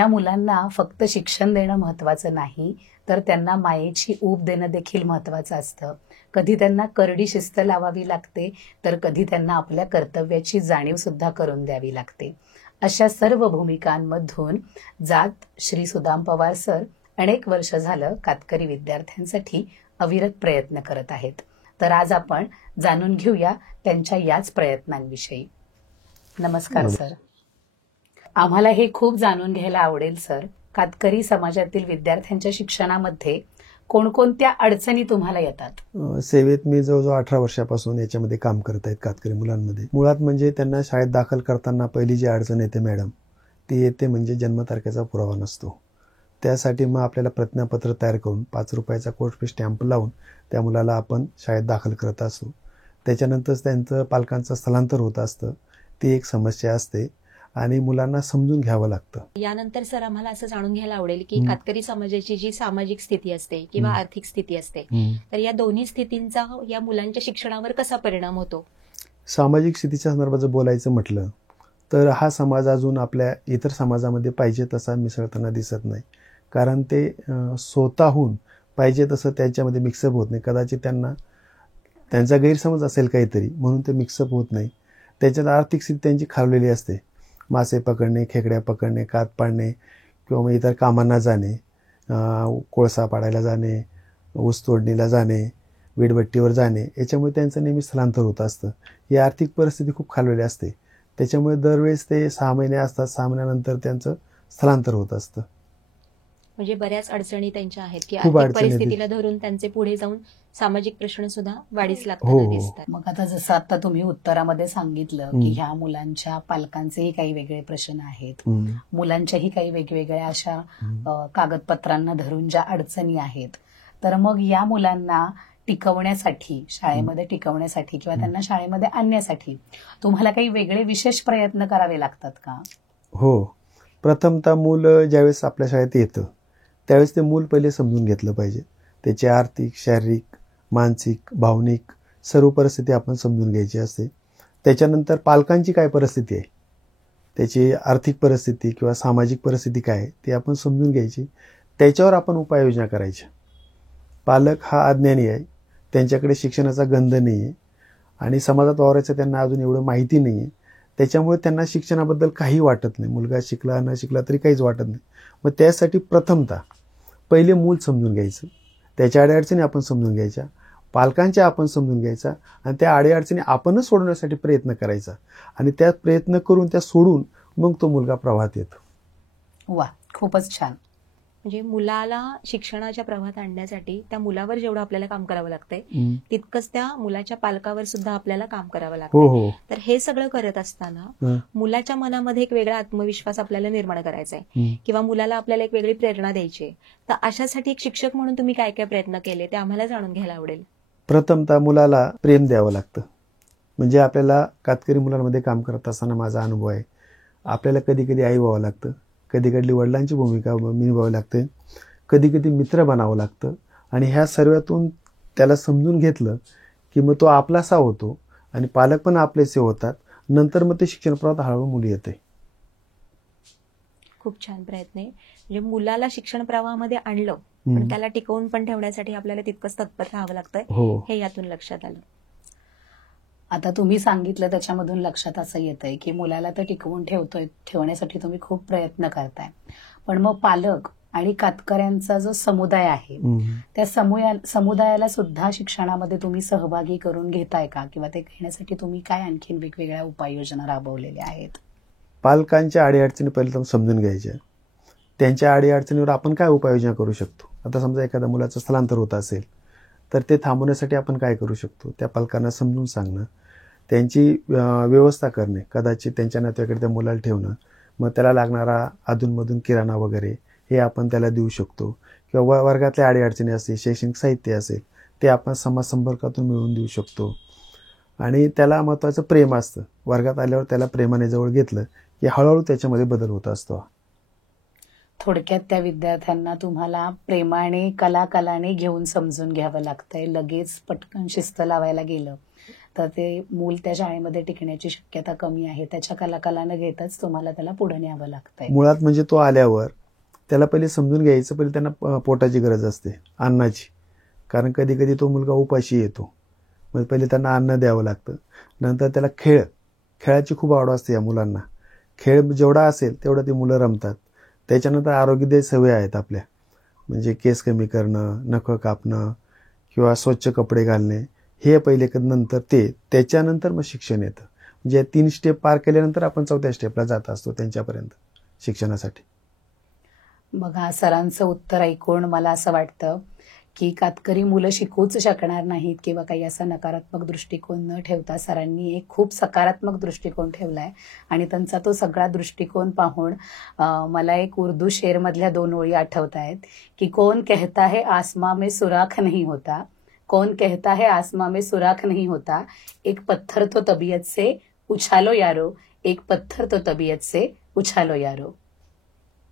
या मुलांना फक्त शिक्षण देणं महत्त्वाचं नाही, तर त्यांना मायेची ऊब देणं देखील महत्त्वाचं असतं. कधी त्यांना करडी शिस्त लावावी लागते, तर कधी त्यांना आपल्या कर्तव्याची जाणीवसुद्धा करून द्यावी लागते. अशा सर्व भूमिकांमधून जात श्री सुदाम पवार सर अनेक वर्ष झालं कातकरी विद्यार्थ्यांसाठी अविरत प्रयत्न करत आहेत. तर आज आपण जाणून घेऊया त्यांच्या याच प्रयत्नांविषयी. नमस्कार सर. आम्हाला हे खूप जाणून घ्यायला आवडेल सर, कातकरी समाजातील विद्यार्थ्यांच्या शिक्षणामध्ये कोणकोणत्या अडचणी तुम्हाला येतात? सेवेत मी जवळजवळ 18 वर्षापासून याच्यामध्ये काम करत आहेत कातकरी मुलांमध्ये. मुळात म्हणजे त्यांना शाळेत दाखल करताना पहिली जी अडचण येते मॅडम, ती येते म्हणजे जन्मतारखेचा पुरावा नसतो. त्यासाठी मग आपल्याला प्रतिज्ञापत्र तयार करून 5 रुपयाचा कोर्ट फी स्टॅम्प लावून त्या मुलाला आपण शाळेत दाखल करत असतो. त्याच्यानंतर त्यांचं पालकांचं स्थलांतर होत असतं, ती एक समस्या असते आणि मुलांना समजून घ्यावं लागतं. यानंतर सर आम्हाला असं जाणून घ्यायला आवडेल की कातकरी समाजाची जी सामाजिक स्थिती असते किंवा आर्थिक स्थिती असते, तर या दोन्ही स्थितींचा या मुलांच्या शिक्षणावर कसा परिणाम होतो? सामाजिक स्थितीच्या संदर्भात जर बोलायचं म्हटलं तर हा समाज अजून आपल्या इतर समाजामध्ये पाहिजे तसा मिसळताना दिसत नाही. कारण ते स्वतःहून पाहिजे तसं त्याच्यामध्ये मिक्सअप होत नाही. कदाचित त्यांचा गैरसमज असेल काहीतरी, म्हणून ते मिक्सअप होत नाही. त्याच्यात आर्थिक स्थिती त्यांची खालवलेली असते. मासे पकडणे, खेकड्या पकडणे, कात पाडणे किंवा मग इतर कामांना जाणे, कोळसा पाडायला जाणे, ऊस तोडणीला जाणे, वीटभट्टीवर जाणे, याच्यामुळे त्यांचं नेहमी स्थलांतर होत असतं. ही आर्थिक परिस्थिती खूप खालवलेली असते. त्याच्यामुळे दरवेळेस ते 6 महिने असतात, 6 महिन्यानंतर त्यांचं स्थलांतर होत असतं. म्हणजे बऱ्याच अडचणी त्यांच्या आहेत की आर्थिक परिस्थितीला धरून त्यांचे पुढे जाऊन सामाजिक प्रश्न सुद्धा वाढीस लागताना दिसतात. मग आता जसं आता तुम्ही उत्तरामध्ये सांगितलं की ह्या मुलांच्या पालकांचेही काही वेगळे प्रश्न आहेत, मुलांच्याही काही वेगवेगळ्या अशा कागदपत्रांना धरून ज्या अडचणी आहेत, तर मग या मुलांना टिकवण्यासाठी, शाळेमध्ये टिकवण्यासाठी किंवा त्यांना शाळेमध्ये आणण्यासाठी तुम्हाला काही वेगळे विशेष प्रयत्न करावे लागतात का? हो. प्रथमतः मूल ज्यावेळेस आपल्या शाळेत येतं त्यावेळेस ते मूल पहिले समजून घेतलं पाहिजे. त्याची आर्थिक, शारीरिक, मानसिक, भावनिक सर्व परिस्थिती आपण समजून घ्यायची असते. त्याच्यानंतर पालकांची काय परिस्थिती आहे, त्याची आर्थिक परिस्थिती किंवा सामाजिक परिस्थिती काय आहे ती आपण समजून घ्यायची. त्याच्यावर आपण उपाययोजना करायच्या. पालक हा अज्ञानी आहे, त्यांच्याकडे शिक्षणाचा गंध नाही आहे आणि समाजात वावरायचं त्यांना अजून एवढं माहिती नाही आहे. त्याच्यामुळे त्यांना शिक्षणाबद्दल काही वाटत नाही. मुलगा शिकला न शिकला तरी काहीच वाटत नाही. मग त्यासाठी प्रथमतः पहिले मूल समजून घ्यायचं, त्याच्या अडीअडचणी आपण समजून घ्यायच्या, पालकांच्या आपण समजून घ्यायचा आणि त्या अडीअडचणी आपणच सोडवण्यासाठी प्रयत्न करायचा आणि त्यात प्रयत्न करून त्या सोडून मग तो मुलगा प्रवाहात येतो. वा, खूपच छान. म्हणजे मुलाला शिक्षणाच्या प्रवाहात आणण्यासाठी त्या मुलावर जेवढं आपल्याला काम करावं लागतंय तितकंच त्या मुलाच्या पालकावर सुद्धा आपल्याला काम करावं लागतंय. तर हे सगळं करत असताना मुलाच्या मनामध्ये एक वेगळा आत्मविश्वास आपल्याला निर्माण करायचा आहे किंवा मुलाला आपल्याला एक वेगळी प्रेरणा द्यायची आहे. तर अशासाठी एक शिक्षक म्हणून तुम्ही काय काय प्रयत्न केले ते आम्हाला जाणून घ्यायला आवडेल. प्रथमतः मुलाला प्रेम द्यावं लागतं. म्हणजे आपल्याला कातकरी मुलांमध्ये काम करत असताना माझा अनुभव आहे, आपल्याला कधी कधी आई व्हावं लागतं, कधी कधी वडिलांची भूमिका निभावावी लागते, कधी कधी मित्र बनावं लागतं आणि ह्या सर्वातून त्याला समजून घेतलं की मग तो आपलासा होतो आणि पालक पण आपलेसे होतात. नंतर मग ते शिक्षण प्रवाहात हळूहळू मुली येते. खूप छान प्रयत्न आहे. म्हणजे मुलाला शिक्षण प्रवाहामध्ये आणलं पण त्याला टिकवून पण ठेवण्यासाठी आपल्याला तितकंच तत्पर राहावं लागतंय, हे यातून लक्षात आलं. आता तुम्ही सांगितलं त्याच्यामधून लक्षात असं येतंय की मुलाला तर टिकवून ठेवण्यासाठी तुम्ही खूप प्रयत्न करताय, पण मग पालक आणि कातकऱ्यांचा जो समुदाय आहे त्या समुदायाला सुद्धा शिक्षणामध्ये तुम्ही सहभागी करून घेताय का, किंवा ते घेण्यासाठी तुम्ही काय आणखीन वेगवेगळ्या उपाययोजना राबवलेल्या आहेत? पालकांच्या अडीअडचणी पहिले समजून घ्यायच्या, त्यांच्या अडीअडचणीवर आपण काय उपाययोजना करू शकतो. आता समजा एखाद्या मुलाचं स्थलांतर होत असेल तर ते थांबवण्यासाठी आपण काय करू शकतो, त्या पालकांना समजून सांगणं, त्यांची व्यवस्था करणे, कदाचित त्यांच्या नातेवाईकडे त्या मुलाला ठेवणं, मग त्याला लागणारा अधूनमधून किराणा वगैरे हे आपण त्याला देऊ शकतो, किंवा वर्गातल्या अडीअडचणी असतील, शैक्षणिक साहित्य असेल ते आपण समाज संपर्कातून मिळवून देऊ शकतो. आणि त्याला महत्त्वाचं प्रेम असतं. वर्गात आल्यावर त्याला प्रेमाने जवळ घेतलं की हळूहळू त्याच्यामध्ये बदल होत असतो. थोडक्यात त्या विद्यार्थ्यांना तुम्हाला प्रेमाने कलाने घेऊन समजून घ्यावं लागतंय. लगेच पटकन शिस्त लावायला गेलं तर ते मूल त्या शाळेमध्ये टिकण्याची शक्यता कमी आहे. त्याच्या कलाकलानं घेतच तुम्हाला त्याला पुढे न्यावं लागतंय. मुळात म्हणजे तो आल्यावर त्याला पहिले समजून घ्यायचं, पहिले त्यांना पोटाची गरज असते, अन्नाची. कारण कधी कधी तो मुलगा उपाशी येतो, मग पहिले त्यांना अन्न द्यावं लागतं. नंतर त्याला खेळाची खूप आवड असते या मुलांना. खेळ जेवढा असेल तेवढं ती मुलं रमतात. त्याच्यानंतर आरोग्यदायी सवयी आहेत आपल्या, म्हणजे केस कमी करणं, नखं कापणं किंवा स्वच्छ कपडे घालणे, हे पहिले नंतर त्याच्यानंतर मग शिक्षण येतं. म्हणजे 3 स्टेप पार केल्यानंतर आपण 4थ्या स्टेपला जात असतो त्यांच्यापर्यंत शिक्षणासाठी. मग हा सरांचं उत्तर ऐकून मला असं वाटतं की कातकरी मुलं शिकूच शकणार नाहीत किंवा काही असा नकारात्मक दृष्टिकोन न ठेवता सरांनी एक खूप सकारात्मक दृष्टिकोन ठेवलाय. आणि त्यांचा तो सगळा दृष्टिकोन पाहून मला एक उर्दू शेरमधल्या 2 ओळी आठवत आहेत की कौन कहता है आसमां में सुराख नहीं होता, कौन कहता है आसमां में सुराख नहीं होता, एक पत्थर तो तबीयत से उछालो यारो, एक पत्थर तो तबीयत से उछालो यारो.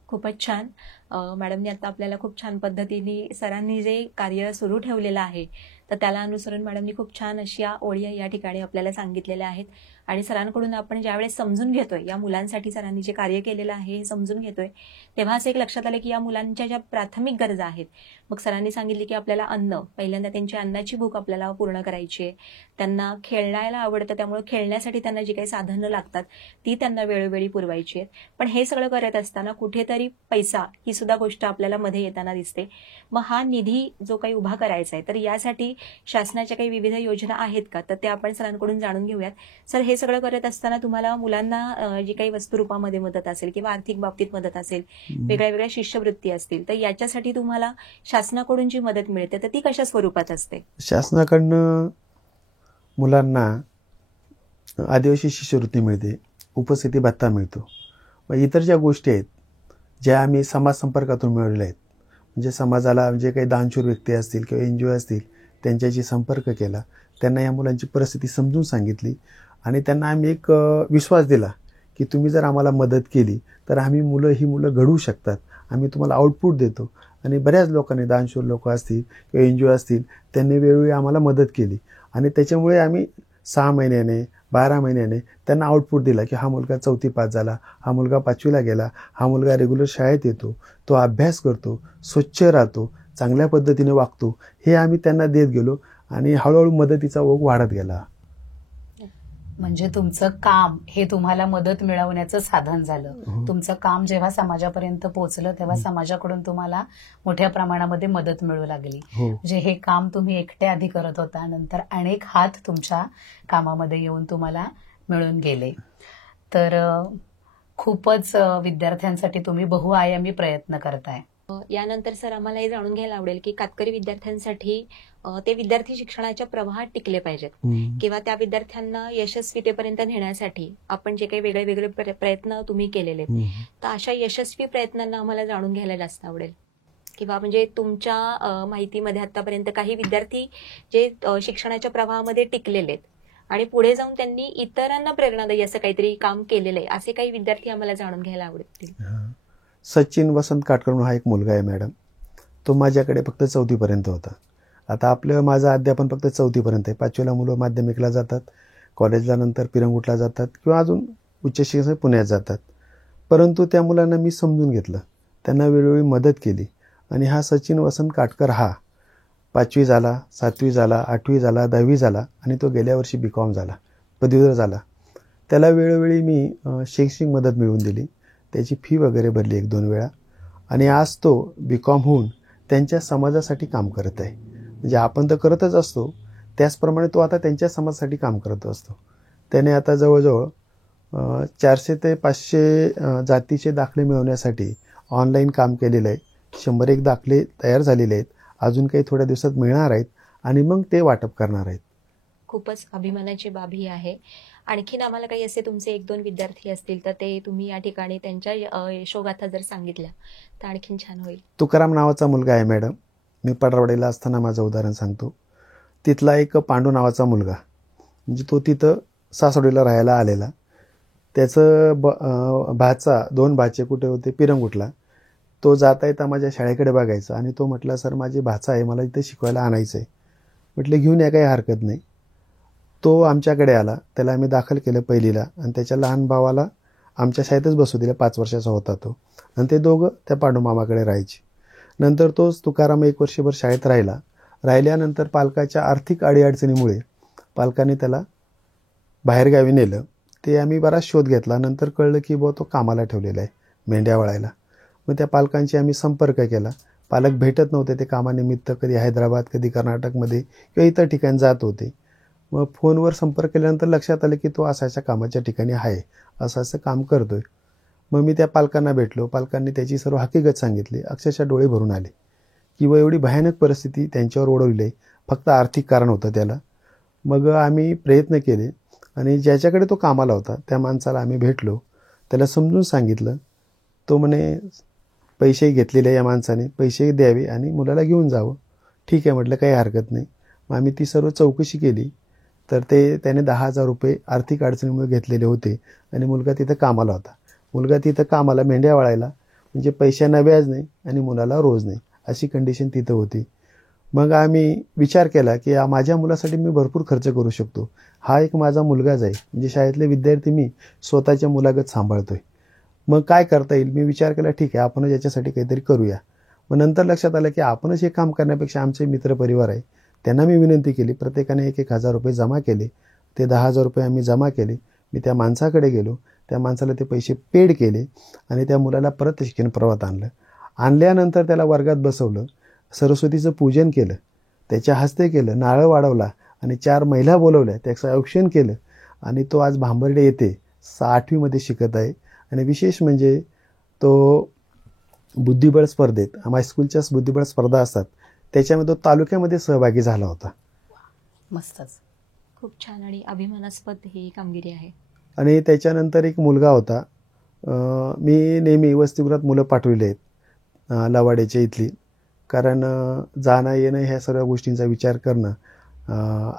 खूपच छान. मॅडमनी आता आपल्याला खूप छान पद्धतीने सरांनी जे कार्य सुरू ठेवलेलं आहे तर त्याला अनुसरून मॅडमनी खूप छान अशा ओळी या ठिकाणी आपल्याला सांगितलेल्या आहेत. आणि सरांकडून आपण ज्यावेळेस समजून घेतोय या मुलांसाठी सरांनी जे कार्य केलेलं आहे हे समजून घेतोय, तेव्हा असं एक लक्षात आलं की या मुलांच्या ज्या प्राथमिक गरजा आहेत, मग सरांनी सांगितले की आपल्याला अन्न, पहिल्यांदा त्यांची अन्नाची भूक आपल्याला पूर्ण करायची आहे. त्यांना खेळायला आवडतं, त्यामुळे खेळण्यासाठी त्यांना जी काही साधनं लागतात ती त्यांना वेळोवेळी पुरवायची आहेत. पण हे सगळं करत असताना कुठेतरी पैसा ही सुद्धा गोष्ट आपल्याला मध्ये येताना दिसते. मग हा निधी जो काही उभा करायचा आहे तर यासाठी शासनाच्या काही विविध योजना आहेत का, तर त्या आपण सरांकडून जाणून घेऊयात. सर, हे सगळं करत असताना तुम्हाला मुलांना जी काही वस्तुरूपामध्ये मदत असेल किंवा आर्थिक बाबतीत मदत असेल, वेगळ्या वेगळ्या शिष्यवृत्ती असतील, तर याच्यासाठी तुम्हाला शासनाकडून जी मदत मिळते तर ती कशा स्वरूपात असते? शासनाकडनं मुलांना आदिवासी शिष्यवृत्ती मिळते, उपस्थिती भत्ता मिळतो, व इतर ज्या गोष्टी आहेत ज्या आम्ही समाज संपर्कातून मिळवलेल्या आहेत. म्हणजे समाजाला जे काही दानशूर व्यक्ती असतील किंवा NGO असतील त्यांच्याशी संपर्क केला, त्यांना या मुलांची परिस्थिती समजून सांगितली आणि त्यांना आम्ही एक विश्वास दिला की तुम्ही जर आम्हाला मदत केली तर ही मुलं घडवू शकतात, आम्ही तुम्हाला आउटपुट देतो. आणि बऱ्याच लोकांनी, दानशूर लोक असतील किंवा NGO असतील, त्यांनी वेळोवेळी आम्हाला मदत केली आणि त्याच्यामुळे आम्ही 6 महिन्याने 12 महिन्याने त्यांना आउटपुट दिला की हा मुलगा 4थी पास झाला, हा मुलगा 5वीला गेला, हा मुलगा रेग्युलर शाळेत येतो, तो अभ्यास करतो, स्वच्छ राहतो, चांगल्या पद्धतीने वागतो, हे आम्ही त्यांना देत गेलो आणि हळूहळू मदतीचा ओघ वाढत गेला. म्हणजे तुमचं काम हे तुम्हाला मदत मिळवण्याचं साधन झालं. तुमचं काम जेव्हा समाजापर्यंत पोहोचलं तेव्हा समाजाकडून तुम्हाला मोठ्या प्रमाणामध्ये मदत मिळू लागली. म्हणजे हे काम तुम्ही एकटे आधी करत होता, नंतर अनेक हात तुमच्या कामामध्ये येऊन तुम्हाला मिळून गेले. तर खूपच विद्यार्थ्यांसाठी तुम्ही बहुआयामी प्रयत्न करताय. यानंतर सर आम्हाला हे जाणून घ्यायला आवडेल की कातकरी विद्यार्थ्यांसाठी ते विद्यार्थी शिक्षणाच्या प्रवाहात टिकले पाहिजेत किंवा त्या विद्यार्थ्यांना यशस्वीतेपर्यंत नेण्यासाठी आपण जे काही वेगळे वेगळे प्रयत्न तुम्ही केलेले तर अशा यशस्वी प्रयत्नांना आम्हाला जाणून घ्यायला जास्त आवडेल. किंवा म्हणजे तुमच्या माहितीमध्ये आतापर्यंत काही विद्यार्थी जे शिक्षणाच्या प्रवाहामध्ये टिकलेले आहेत आणि पुढे जाऊन त्यांनी इतरांना प्रेरणादायी असं काहीतरी काम केलेलं आहे, असे काही विद्यार्थी आम्हाला जाणून घ्यायला आवडतील. सचिन वसंत काटकर हा एक मुलगा आहे मॅडम, तो माझ्याकडे फक्त 4थी पर्यंत होता. आता माझं अध्यापन फक्त 4थी पर्यंत आहे. 5वीला मुलं माध्यमिकला जातात, कॉलेजला नंतर पिरंगुटला जातात किंवा अजून उच्च शिक्षण पुण्यात जातात. परंतु त्या मुलांना मी समजून घेतलं, त्यांना वेळोवेळी मदत केली आणि हा सचिन वसंत काटकर हा 5वी झाला, 7वी झाला, 8वी झाला, 10वी झाला आणि तो गेल्या वर्षी BCom झाला, पदवीधर झाला. त्याला वेळोवेळी मी शैक्षणिक मदत मिळवून दिली, त्याची फी वगैरे भरली 1-2 वेळा आणि आज तो BCom होऊन त्यांच्या समाजासाठी काम करत आहे. म्हणजे आपण तर करतच असतो, त्याचप्रमाणे तो आता त्यांच्या समाजासाठी काम करत असतो. त्याने आता जवळजवळ 400 ते 500 जातीचे दाखले मिळवण्यासाठी ऑनलाईन काम केलेलं आहे. 101 दाखले तयार झालेले आहेत, अजून काही थोड्या दिवसात मिळणार आहेत आणि मग ते वाटप करणार आहेत. खूपच अभिमानाची बाब ही आहे. आणखीन आम्हाला काही असे तुमचे 1-2 विद्यार्थी असतील तर ते तुम्ही या ठिकाणी त्यांच्या यशोगाथा जर सांगितल्या तर आणखीन छान होईल. तुकाराम नावाचा मुलगा आहे मॅडम, मी पडरवाडीला असताना माझं उदाहरण सांगतो. तिथला एक पांडू नावाचा मुलगा, म्हणजे तो तिथं सासवडीला राहायला आलेला, त्याचं भाचा 2 भाचे कुठे होते, पिरंगुटला. तो जाता येता माझ्या शाळेकडे बघायचा आणि तो म्हटला, सर माझी भाचा आहे, मला इथे शिकवायला आणायचं आहे. म्हटलं घेऊन या, काही हरकत नाही. तो आमच्याकडे आला, त्याला आम्ही दाखल केलं पहिलीला आणि त्याच्या लहान भावाला आमच्या शाळेतच बसू दिलं, 5 वर्षाचा होता तो, आणि ते दोघं त्या पांडुमामाकडे राहायचे. नंतर तोच तुकाराम 1 वर्षभर शाळेत राहिल्यानंतर पालकाच्या आर्थिक अडीअडचणीमुळे पालकांनी त्याला बाहेरगावी नेलं. ते आम्ही बराच शोध घेतला. नंतर कळलं की तो कामाला ठेवलेला आहे मेंढ्या वळायला. मग त्या पालकांशी आम्ही संपर्क केला. पालक भेटत नव्हते, ते कामानिमित्त कधी हैदराबाद, कधी कर्नाटकमध्ये किंवा इतर ठिकाणी जात होते. मग फोनवर संपर्क केल्यानंतर लक्षात आलं की तो असाच्या कामाच्या ठिकाणी आहे, असं काम करतोय. मग मी त्या पालकांना भेटलो. पालकांनी त्याची सर्व हकीकत सांगितली. अक्षरशः डोळे भरून आले की एवढी भयानक परिस्थिती त्यांच्यावर ओढवली आहे, फक्त आर्थिक कारण होतं त्याला. मग आम्ही प्रयत्न केले आणि ज्याच्याकडे तो कामाला होता त्या माणसाला आम्ही भेटलो. त्याला समजून सांगितलं. तो म्हणे पैसे घेतलेले या माणसाने, पैसे द्यावे आणि मुलाला घेऊन जावं. ठीक आहे म्हटलं, काही हरकत नाही. मग आम्ही ती सर्व चौकशी केली तर त्याने 10,000 रुपये आर्थिक अडचणीमुळे घेतलेले होते आणि मुलगा तिथं कामाला होता. मुलगा तिथं कामाला मेंढ्या वळायला, म्हणजे पैशांना व्याज नाही आणि मुलाला रोज नाही, अशी कंडिशन तिथं होती. मग आम्ही विचार केला की माझ्या मुलासाठी मी भरपूर खर्च करू शकतो. हा एक माझा मुलगाच आहे, म्हणजे शाळेतले विद्यार्थी मी स्वतःच्या मुलागत सांभाळतोय. मग काय करता येईल, मी विचार केला, ठीक आहे आपणच याच्यासाठी काहीतरी करूया. मग नंतर लक्षात आलं की आपणच हे काम करण्यापेक्षा आमचे मित्रपरिवार आहे, त्यांना मी विनंती केली. प्रत्येकाने 1,000 रुपये जमा केले. ते 10,000 रुपये आम्ही जमा केले. मी त्या माणसाकडे गेलो, त्या माणसाला ते पैसे पेड केले आणि त्या मुलाला परत शिक्षण प्रवाहात आणल्यानंतर त्याला वर्गात बसवलं, सरस्वतीचं पूजन केलं, त्याच्या हस्ते केलं, नारळ वाढवला आणि 4 महिला बोलवल्या, त्याचं औक्षण केलं आणि तो आज भांबर्डे येथे 8वीमध्ये शिकत आहे. आणि विशेष म्हणजे तो बुद्धिबळ स्पर्धेत, आम्हा स्कूलच्याच बुद्धिबळ स्पर्धा असतात त्याच्यामध्ये तो तालुक्यामध्ये सहभागी झाला होता. मस्तच. खूप छान आणि अभिमानास्पद ही कामगिरी आहे. आणि त्याच्यानंतर एक मुलगा होता. मी नेहमी वसतिगृहात मुलं पाठवली आहेत लवाड्याच्या इथली, कारण जाणं येणं ह्या सर्व गोष्टींचा विचार करणं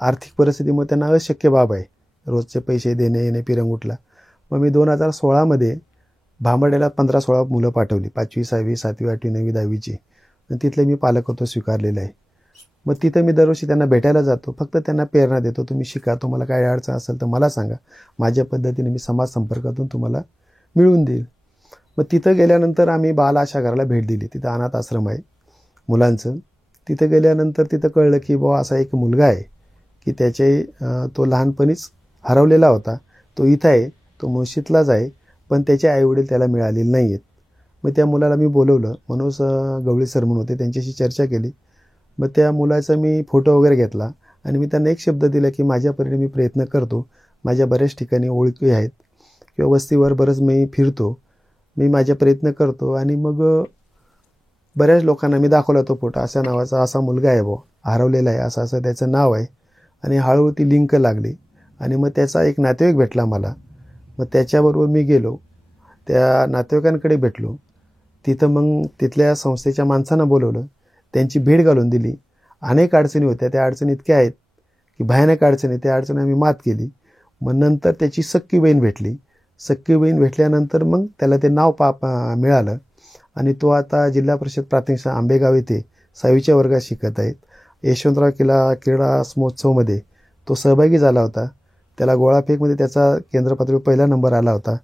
आर्थिक परिस्थितीमुळे त्यांना अशक्य बाब आहे, रोजचे पैसे देणे येणे पिरंगुटला. मग मी 2016मध्ये भांबर्ड्याला 15-16 मुलं पाठवली, 5वी 6वी 7वी 8वी 9वी 10वीची, आणि तिथले मी पालकत्व स्वीकारलेलं आहे. मग तिथं मी दरवर्षी त्यांना भेटायला जातो, फक्त त्यांना प्रेरणा देतो, तुम्ही शिका, तुम्हाला काय अडचण असेल तर मला सांगा, माझ्या पद्धतीने मी समाज संपर्कातून तुम्हाला मिळवून देईल. मग तिथं गेल्यानंतर आम्ही बाल आशा घराला भेट दिली. तिथं अनाथ आश्रम आहे मुलांचं. तिथं गेल्यानंतर तिथं कळलं की असा एक मुलगा आहे की तो लहानपणीच हरवलेला होता. तो इथं आहे, तो मुळशीतलाच आहे, पण त्याचे आईवडील त्याला मिळालेले नाही आहेत. मग त्या मुलाला मी बोलवलं, मनोज गवळी सर म्हणून होते, त्यांच्याशी चर्चा केली. मग त्या मुलाचा मी फोटो वगैरे घेतला आणि मी त्यांना एक शब्द दिला की माझ्या परीने मी प्रयत्न करतो, माझ्या बऱ्याच ठिकाणी ओळखी आहेत किंवा वस्तीवर बरंच मी फिरतो, मी माझे प्रयत्न करतो. आणि मग बऱ्याच लोकांना मी दाखवला तो फोटो, अशा नावाचा असा मुलगा आहे, हरवलेला आहे, असं त्याचं नाव आहे. आणि हळूहळू ती लिंक लागली आणि मग त्याचा एक नातेवाईक भेटला मला. मग त्याच्याबरोबर मी गेलो, त्या नातेवाईकांकडे भेटलो. तिथं मग तिथल्या संस्थेच्या माणसांना बोलवलं, त्यांची भेट घालून दिली. अनेक अडचणी होत्या, त्या अडचणी इतक्या आहेत की भयानक अडचणी, त्या अडचणी आम्ही मात केली. मग नंतर त्याची सख्खी बहीण भेटली. सख्खी बहीण भेटल्यानंतर मग त्याला ते नाव मिळालं आणि तो आता जिल्हा परिषद प्राथमिक शाळा आंबेगाव येथे 6वीच्या वर्गात शिकत आहेत. यशवंतराव क्रीडा महोत्सवमध्ये तो सहभागी झाला होता. त्याला गोळाफेकमध्ये त्याचा केंद्र पातळीवर पहिला नंबर आला होता.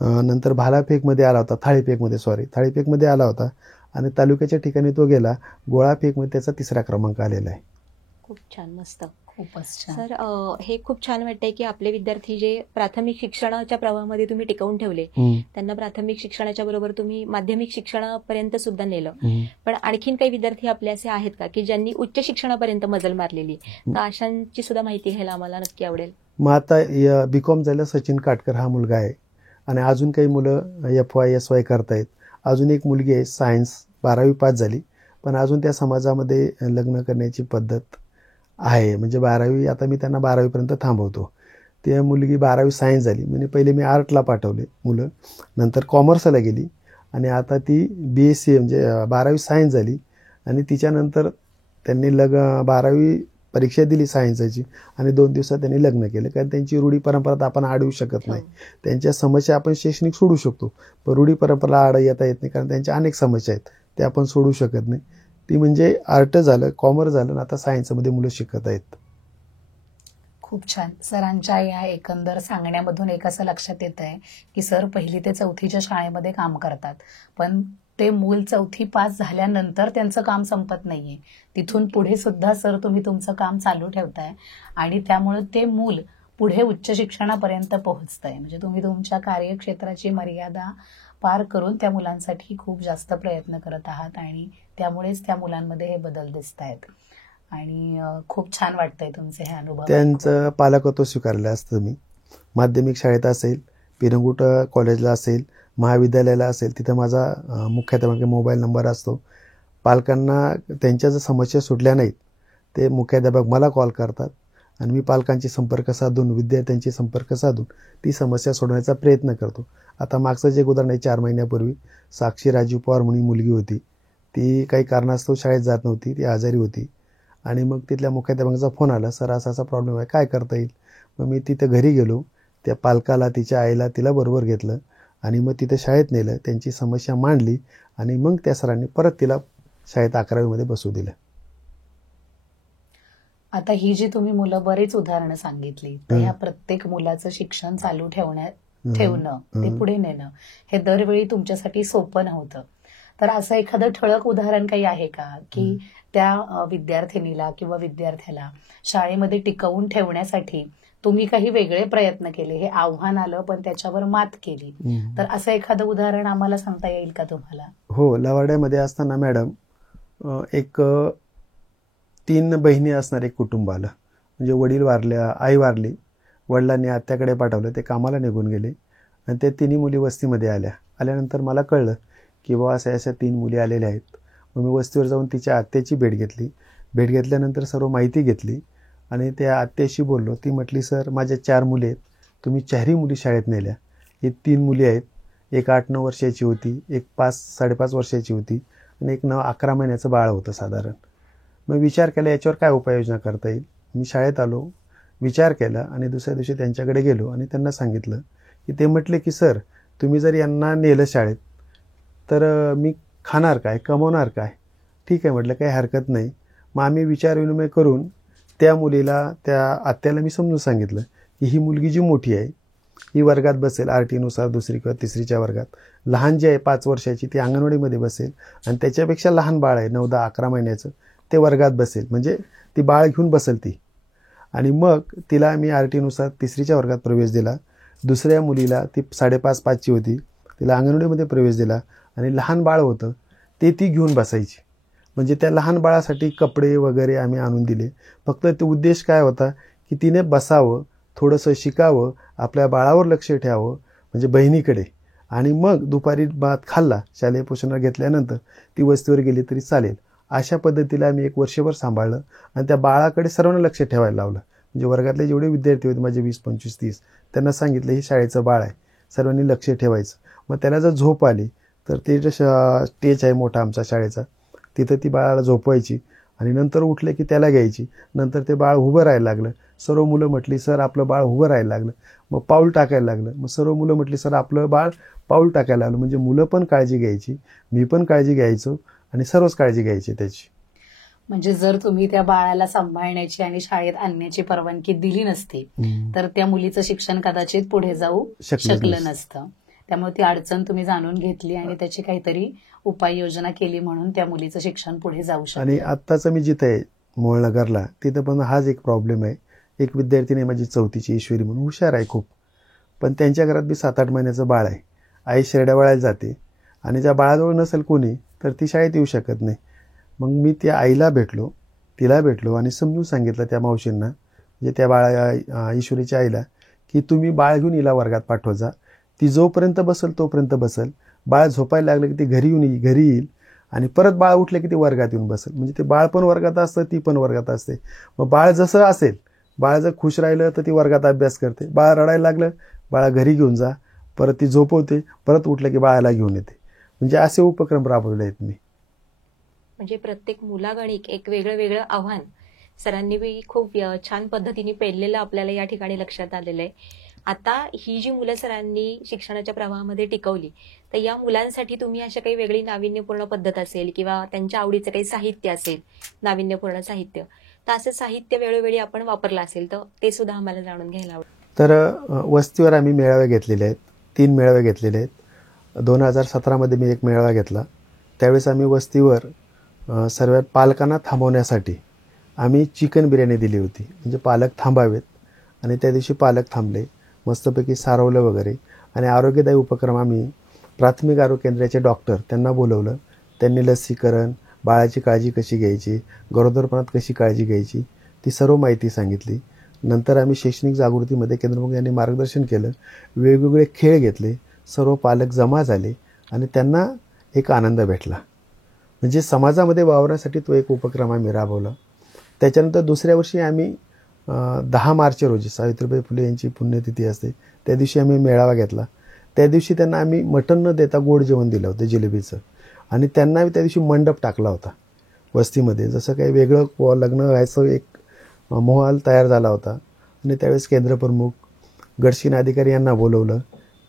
नंतर भालाफेकमध्ये आला होता, थाळीफेकमध्ये आला होता आणि तालुक्याच्या ठिकाणी तो गेला. गोळाफेकमध्ये त्याचा 3रा क्रमांक आलेला आहे. खूप छान, मस्त, खूपच छान. सर. हे खूप छान वाटतंय की आपले विद्यार्थी जे प्राथमिक शिक्षणाच्या प्रवाहामध्ये तुम्ही टिकवून ठेवले, त्यांना प्राथमिक शिक्षणाच्या बरोबर तुम्ही माध्यमिक शिक्षणापर्यंत सुद्धा नेलं. पण आणखीन काही विद्यार्थी आपले असे आहेत का की ज्यांनी उच्च शिक्षणापर्यंत मजल मारलेली, तर अशांची सुद्धा माहिती घ्यायला आम्हाला नक्की आवडेल. मग आता BCom झालं सचिन काटकर हा मुलगा आहे आणि अजून काही मुलं FY SY करतायत. अजून एक मुलगी आहे सायन्स 12वी पास झाली, पण अजून त्या समाजामध्ये लग्न करण्याची पद्धत आहे, म्हणजे 12वी, आता मी त्यांना 12वीपर्यंत थांबवतो. ती मुलगी 12वी सायन्स झाली, म्हणजे पहिले मी आर्टला पाठवले मुलं, नंतर कॉमर्सला गेली आणि आता ती BSc म्हणजे 12वी सायन्स झाली. आणि तिच्यानंतर त्यांनी 12वी परीक्षा दिली सायन्सची आणि 2 दिवसात त्यांनी लग्न केलं. कारण त्यांची रूढी परंपरा आपण अडवू शकत नाही. त्यांच्या समस्या आपण शैक्षणिक सोडू शकतो, पण रूढी परंपरा आड येता येत नाही, कारण त्यांच्या अनेक समस्या आहेत, ते आपण सोडू शकत नाही. ती म्हणजे आर्ट झालं, कॉमर्स झालं, आता सायन्समध्ये मुलं शिकत आहेत. खूप छान. सरांच्या या एकंदर सांगण्यामधून एक असं लक्षात येत आहे की सर 1ली ते 4थीच्या शाळेमध्ये काम करतात, पण ते मूल 4थी पास झाल्यानंतर त्यांचं काम संपत नाहीये. तिथून पुढे सुद्धा सर तुम्ही तुमचं काम चालू ठेवताय आणि त्यामुळे ते मूल पुढे उच्च शिक्षणापर्यंत पोहोचतंय. म्हणजे तुम्ही तुमच्या कार्यक्षेत्राची मर्यादा पार करून त्या मुलांसाठी खूप जास्त प्रयत्न करत आहात आणि त्यामुळेच त्या मुलांमध्ये हे बदल दिसत आहेत आणि खूप छान वाटतंय तुमचे हे अनुभव. त्यांचं पालकत्व स्वीकारलं असतं मी. माध्यमिक शाळेत असेल, पिरंगुट कॉलेजला असेल, महाविद्यालयाला असेल, तिथं माझा मुख्याध्यापक मोबाईल नंबर असतो. पालकांना त्यांच्या जर समस्या सुटल्या नाहीत ते मुख्याध्यापक मला कॉल करतात आणि मी पालकांची संपर्क साधून, विद्यार्थ्यांची संपर्क साधून ती समस्या सोडवण्याचा प्रयत्न करतो. आता मागचं जे उदाहरण आहे, 4 महिन्यापूर्वी साक्षी राजीव पवार म्हणून मुलगी होती. ती काही कारणास्तव शाळेत जात नव्हती, ती आजारी होती आणि मग तिथल्या मुख्याध्यापकाचा फोन आला, सर असा असा प्रॉब्लेम आहे, काय करता येईल. मग मी तिथं घरी गेलो, त्या पालकाला, तिच्या आईला, तिला बरोबर घेतलं आणि मग तिथं शाळेत नेलं, त्यांची समस्या मांडली आणि मग त्या सरांनी परत तिला शाळेत 11वीमध्ये बसू दिलं. आता ही जी तुम्ही मुलं बरीच उदाहरणं सांगितली, तर ह्या प्रत्येक मुलाचं शिक्षण चालू ठेवणं, ते पुढे नेणं, हे दरवेळी तुमच्यासाठी सोपं नव्हतं. तर असं एखादं ठळक उदाहरण काही आहे का की त्या विद्यार्थिनीला किंवा विद्यार्थ्याला शाळेमध्ये टिकवून ठेवण्यासाठी तुम्ही काही वेगळे प्रयत्न केले, हे आव्हान आलं पण त्याच्यावर मात केली, तर असं एखादं उदाहरण आम्हाला सांगता येईल का तुम्हाला? हो, लवाड्यामध्ये असताना मॅडम एक 3 बहिणी असणार एक कुटुंब आलं. म्हणजे वडील वारल्या, आई वारली, वडिलांनी आत्याकडे पाठवलं, ते कामाला निघून गेले आणि ते 3 मुली वस्तीमध्ये आल्यानंतर मला कळलं की बाबा अशा 3 मुली आलेल्या आहेत. मग मी वस्तीवर जाऊन तिच्या आत्याची भेट घेतल्यानंतर सर्व माहिती घेतली आणि त्या आत्याशी बोललो. ती म्हटली, सर माझ्या 4 मुली आहेत, तुम्ही 4ही मुली शाळेत नेल्या. ही 3 मुली आहेत, एक 8-9 वर्षाची होती, एक 5-5.5 वर्षाची होती आणि एक 9-11 महिन्याचं बाळ होतं साधारण. मग विचार केला याच्यावर काय उपाययोजना करता येईल. मी शाळेत आलो, विचार केला आणि दुसऱ्या दिवशी त्यांच्याकडे गेलो आणि त्यांना सांगितलं की ते म्हटले की सर तुम्ही जर यांना नेलं शाळेत तर मी खाणार काय, कमवणार काय. ठीक आहे म्हटलं, काही हरकत नाही. मग आम्ही विचारविनिमय करून त्या मुलीला, त्या आत्याला मी समजून सांगितलं की ही मुलगी जी मोठी आहे ही वर्गात बसेल RT नुसार 2री किंवा 3रीच्या वर्गात. लहान जी आहे 5 वर्षाची ती अंगणवाडीमध्ये बसेल आणि त्याच्यापेक्षा लहान बाळ आहे 9-10-11 महिन्याचं, ते वर्गात बसेल. म्हणजे ती बाळ घेऊन बसेल ती. आणि मग तिला मी RT नुसार 3रीच्या वर्गात प्रवेश दिला. दुसऱ्या मुलीला, ती 5.5-5ची होती, तिला अंगणवाडीमध्ये प्रवेश दिला आणि लहान बाळ होतं ते ती घेऊन बसायची. म्हणजे त्या लहान बाळासाठी कपडे वगैरे आम्ही आणून दिले. फक्त ते उद्देश काय होता की तिने बसावं, थोडंसं शिकावं, आपल्या बाळावर लक्ष ठेवावं, म्हणजे बहिणीकडे. आणि मग दुपारी भात खाल्ला, शालेय पोषण घेतल्यानंतर ती वस्तीवर गेली तरी चालेल. अशा पद्धतीला आम्ही 1 वर्षभर सांभाळलं आणि त्या बाळाकडे सर्वांना लक्ष ठेवायला लावलं. म्हणजे वर्गातले जेवढे विद्यार्थी होते माझे 20-25-30, त्यांना सांगितलं हे शाळेचं बाळ आहे, सर्वांनी लक्ष ठेवायचं. मग त्याला जर झोप आली तर ते स्टेज आहे मोठा आमचा शाळेचा, तिथं ती बाळाला झोपवायची आणि नंतर उठले की त्याला घ्यायची. नंतर ते बाळ उभं राहायला लागलं. सर्व मुलं म्हटली, सर आपलं बाळ उभं राहायला लागलं. मग पाऊल टाकायला लागलं. मग सर्व मुलं म्हटली, सर आपलं बाळ पाऊल टाकायला लागलं. म्हणजे मुलं पण काळजी घ्यायची, मी पण काळजी घ्यायचो आणि सर्वच काळजी घ्यायची त्याची. म्हणजे जर तुम्ही त्या बाळाला सांभाळण्याची आणि शाळेत आणण्याची परवानगी दिली नसती तर त्या मुलीचं शिक्षण कदाचित पुढे जाऊ शकलं नसतं. त्यामुळे ती अडचण तुम्ही जाणून घेतली आणि त्याची काहीतरी उपाययोजना केली म्हणून त्या मुलीचं शिक्षण पुढे जाऊ शकतं. आणि आत्ताचं मी जिथे आहे मोहळनगरला, तिथं पण हाच एक प्रॉब्लेम आहे. एक विद्यार्थिनी माझी 4थीची ईश्वरी म्हणून, हुशार आहे खूप, पण त्यांच्या घरात बी 7-8 महिन्याचं बाळ आहे. आई शेरड्या वळायला जाते आणि ज्या बाळाजवळ नसेल कोणी तर ती शाळेत येऊ शकत नाही. मग मी त्या आईला भेटलो आणि समजून सांगितलं त्या मावशींना, म्हणजे त्या ईश्वरीच्या आईला, की तुम्ही बाळ घेऊन हिला वर्गात पाठवत जा. ती जोपर्यंत बसेल तोपर्यंत बसेल. बाळ झोपायला लागलं की ती घरी येईल आणि परत बाळ उठले की ती वर्गात येऊन बसेल. म्हणजे ते बाळ पण वर्गात असतं, ती पण वर्गात असते. मग बाळ जसं असेल, बाळ जर खुश राहिलं तर ती वर्गात अभ्यास करते. बाळ रडायला लागलं, बाळा घरी घेऊन जा, परत ती झोपवते, परत उठलं की बाळाला घेऊन येते. म्हणजे असे उपक्रम राबवले आहेत मी. म्हणजे प्रत्येक मुलागणिक एक वेगळं आव्हान सरांनी बी खूप छान पद्धतीने पेललेलं आपल्याला या ठिकाणी लक्षात आलेलं आहे. आता ही जी मुलं सरांनी शिक्षणाच्या प्रवाहामध्ये टिकवली, तर या मुलांसाठी तुम्ही अशा काही वेगळी नाविन्यपूर्ण पद्धत असेल किंवा त्यांच्या आवडीचं काही साहित्य असेल, नाविन्यपूर्ण साहित्य, तर असं साहित्य वेळोवेळी आपण वापरलं असेल तर ते सुद्धा आम्हाला जाणून घ्यायला आवडेल. तर वस्तीवर आम्ही मेळावे घेतलेले आहेत, 3 मेळावे घेतलेले आहेत. 2017मध्ये मी एक मेळावा घेतला. त्यावेळेस आम्ही वस्तीवर सर्व पालकांना थांबवण्यासाठी आम्ही चिकन बिर्याणी दिली होती. म्हणजे पालक थांबावेत, आणि त्या दिवशी पालक थांबले, मस्तपैकी सारवलं वगैरे. आणि आरोग्यदायी उपक्रम आम्ही प्राथमिक आरोग्य केंद्राचे डॉक्टर त्यांना बोलवलं. त्यांनी लसीकरण, बाळाची काळजी कशी घ्यायची, गरोदरपणात कशी काळजी घ्यायची, ती सर्व माहिती सांगितली. नंतर आम्ही शैक्षणिक जागृतीमध्ये केंद्रप्रमुख यांनी मार्गदर्शन केलं. वेगवेगळे खेळ घेतले, सर्व पालक जमा झाले आणि त्यांना एक आनंद भेटला. म्हणजे समाजामध्ये वावरण्यासाठी तो एक उपक्रम आम्ही राबवला. त्याच्यानंतर दुसऱ्या वर्षी आम्ही 10 मार्च रोजी सावित्रीबाई फुले यांची पुण्यतिथी असते, त्या दिवशी आम्ही मेळावा घेतला. त्या दिवशी त्यांना आम्ही मटण न देता गोड जेवण दिलं होतं, जिलेबीचं. आणि त्यांना त्या दिवशी मंडप टाकला होता वस्तीमध्ये. जसं काही वेगळं लग्न व्हायचं एक माहोल तयार झाला होता. आणि त्यावेळेस केंद्रप्रमुख गडशिंग अधिकारी यांना बोलवलं.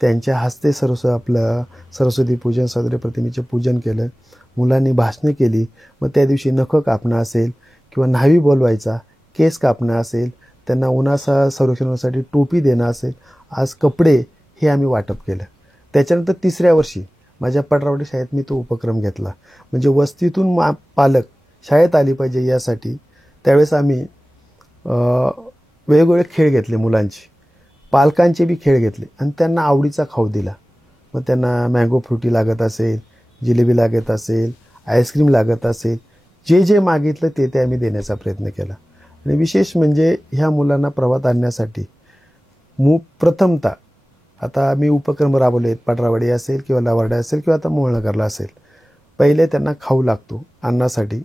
त्यांच्या हस्ते सरस्वती पूजन, सदरे प्रतिमेचे पूजन केलं. मुलांनी भाषणे केली. मग त्या दिवशी नखं कापणं असेल किंवा न्हावी बोलवायचा, केस कापणं असेल, त्यांना उन्हाचा संरक्षणासाठी टोपी देणं असेल, आज कपडे हे आम्ही वाटप केलं. त्याच्यानंतर तिसऱ्या वर्षी माझ्या पडरावडी शाळेत मी तो उपक्रम घेतला. म्हणजे वस्तीतून पालक शाळेत आली पाहिजे यासाठी. त्यावेळेस आम्ही वेगवेगळे खेळ घेतले, मुलांचे, पालकांचे बी खेळ घेतले, आणि त्यांना आवडीचा खाऊ दिला. मग त्यांना मँगो फ्रुटी लागत असेल, जिलेबी लागत असेल, आईस्क्रीम लागत असेल, जे जे मागितलं ते आम्ही देण्याचा प्रयत्न केला. आणि विशेष म्हणजे ह्या मुलांना प्रवाहात आणण्यासाठी प्रथमतः आता आम्ही उपक्रम राबवले आहेत. पडरावाडी असेल किंवा लावार्डे असेल किंवा आता मोहळनगरला असेल. पहिले त्यांना खाऊ लागतो अन्नासाठी,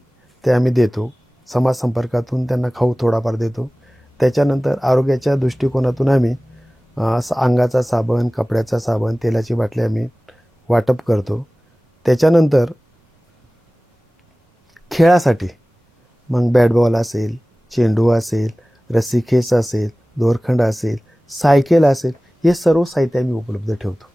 ते आम्ही देतो. समाज संपर्कातून त्यांना खाऊ थोडाफार देतो. त्याच्यानंतर आरोग्याच्या दृष्टिकोनातून आम्ही अंगाचा साबण, कपड्याचा साबण, तेलाची बाटली आम्ही वाटप करतो. त्याच्यानंतर खेळासाठी मग बॅट बॉल असेल, चेंडू असेल, रस्सीखेच असेल, दोरखंड असेल, सायकल असेल, हे सर्व साहित्य आम्ही उपलब्ध ठेवतो.